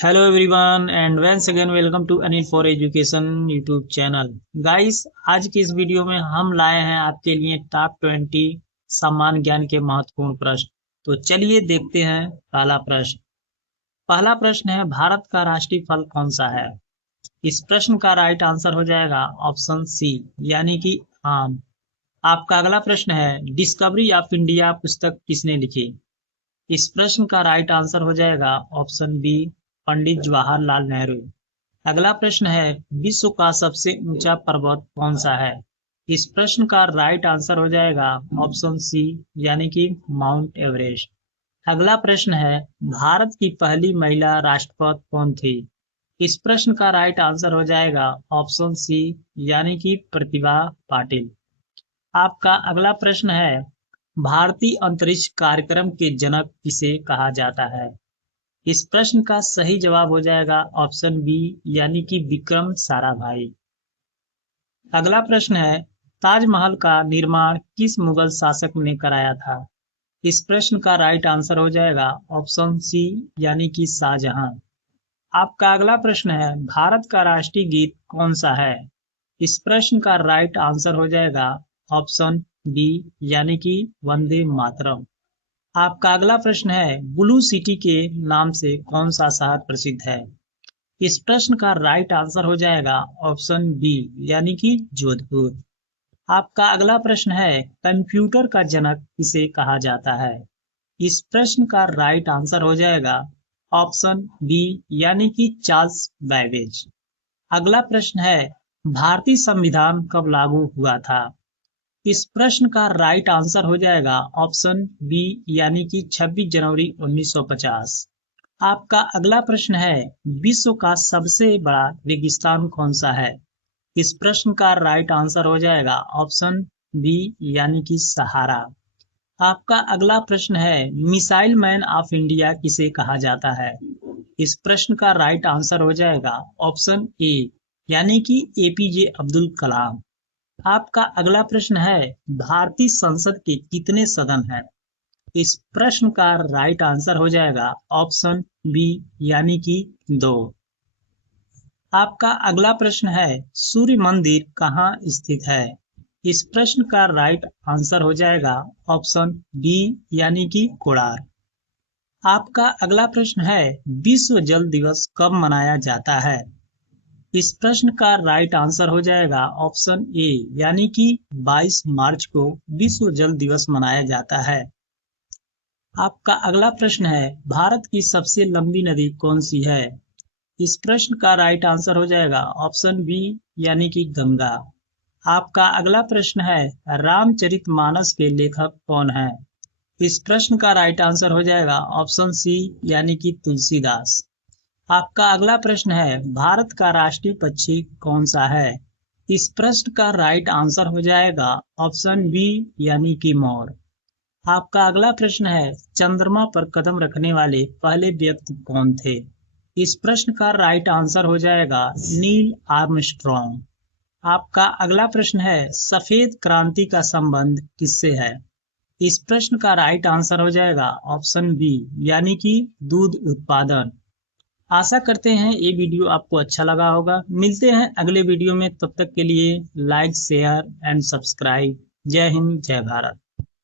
Hello everyone and once again welcome to Anil for education YouTube channel. Guys, आज की इस video में हम लाए हैं आपके लिए टॉप 20 सामान्य ज्ञान के महत्वपूर्ण प्रश्न। तो चलिए देखते हैं पहला प्रश्न। पहला प्रश्न है, भारत का राष्ट्रीय फल कौन सा है? इस प्रश्न का राइट आंसर हो जाएगा ऑप्शन सी, यानी कि आम। आपका अगला प्रश्न है, डिस्कवरी ऑफ इंडिया पुस्तक किसने लिखी? इस प्रश्न का राइट आंसर हो जाएगा ऑप्शन बी, पंडित जवाहरलाल नेहरू। अगला प्रश्न है, विश्व का सबसे ऊंचा पर्वत कौन सा है? इस प्रश्न का राइट आंसर हो जाएगा ऑप्शन सी, यानी कि माउंट एवरेस्ट। अगला प्रश्न है, भारत की पहली महिला राष्ट्रपति कौन थी? इस प्रश्न का राइट आंसर हो जाएगा ऑप्शन सी, यानी कि प्रतिभा पाटिल। आपका अगला प्रश्न है, भारतीय अंतरिक्ष कार्यक्रम के जनक किसे कहा जाता है? इस प्रश्न का सही जवाब हो जाएगा ऑप्शन बी, यानी कि विक्रम साराभाई। अगला प्रश्न है, ताजमहल का निर्माण किस मुगल शासक ने कराया था? इस प्रश्न का राइट आंसर हो जाएगा ऑप्शन सी, यानी कि शाहजहां। आपका अगला प्रश्न है, भारत का राष्ट्रीय गीत कौन सा है? इस प्रश्न का राइट आंसर हो जाएगा ऑप्शन बी, यानी कि वंदे मातरम। आपका अगला प्रश्न है, ब्लू सिटी के नाम से कौन सा शहर प्रसिद्ध है? इस प्रश्न का राइट आंसर हो जाएगा ऑप्शन बी, यानी कि जोधपुर। आपका अगला प्रश्न है, कंप्यूटर का जनक किसे कहा जाता है? इस प्रश्न का राइट आंसर हो जाएगा ऑप्शन बी, यानी कि चार्ल्स बैबेज। अगला प्रश्न है, भारतीय संविधान कब लागू हुआ था? इस प्रश्न का राइट आंसर हो जाएगा ऑप्शन बी, यानी कि 26 जनवरी 1950। आपका अगला प्रश्न है, विश्व का सबसे बड़ा रेगिस्तान कौन सा है? इस प्रश्न का राइट आंसर हो जाएगा ऑप्शन बी, यानी कि सहारा। आपका अगला प्रश्न है, मिसाइल मैन ऑफ इंडिया किसे कहा जाता है? इस प्रश्न का राइट आंसर हो जाएगा ऑप्शन ए, यानी कि एपीजे अब्दुल कलाम। आपका अगला प्रश्न है, भारतीय संसद के कितने सदन हैं? इस प्रश्न का राइट आंसर हो जाएगा ऑप्शन बी, यानी कि 2। आपका अगला प्रश्न है, सूर्य मंदिर कहाँ स्थित है? इस प्रश्न का राइट आंसर हो जाएगा ऑप्शन बी, यानी कि कोणार्क। आपका अगला प्रश्न है, विश्व जल दिवस कब मनाया जाता है? इस प्रश्न का राइट आंसर हो जाएगा ऑप्शन ए, यानी कि 22 मार्च को विश्व जल दिवस मनाया जाता है। आपका अगला प्रश्न है, भारत की सबसे लंबी नदी कौन सी है? इस प्रश्न का राइट आंसर हो जाएगा ऑप्शन बी, यानी कि गंगा। आपका अगला प्रश्न है, रामचरितमानस के लेखक कौन है? इस प्रश्न का राइट आंसर हो जाएगा ऑप्शन सी, यानी कि तुलसीदास। आपका अगला प्रश्न है, भारत का राष्ट्रीय पक्षी कौन सा है? इस प्रश्न का राइट आंसर हो जाएगा ऑप्शन बी, यानी कि मोर। आपका अगला प्रश्न है, चंद्रमा पर कदम रखने वाले पहले व्यक्ति कौन थे? इस प्रश्न का राइट आंसर हो जाएगा नील आर्मस्ट्रॉन्ग। आपका अगला प्रश्न है, सफेद क्रांति का संबंध किससे है? इस प्रश्न का राइट आंसर हो जाएगा ऑप्शन बी, यानी कि दूध उत्पादन। आशा करते हैं ये वीडियो आपको अच्छा लगा होगा। मिलते हैं अगले वीडियो में, तब तक के लिए लाइक शेयर एंड सब्सक्राइब। जय हिंद, जय भारत।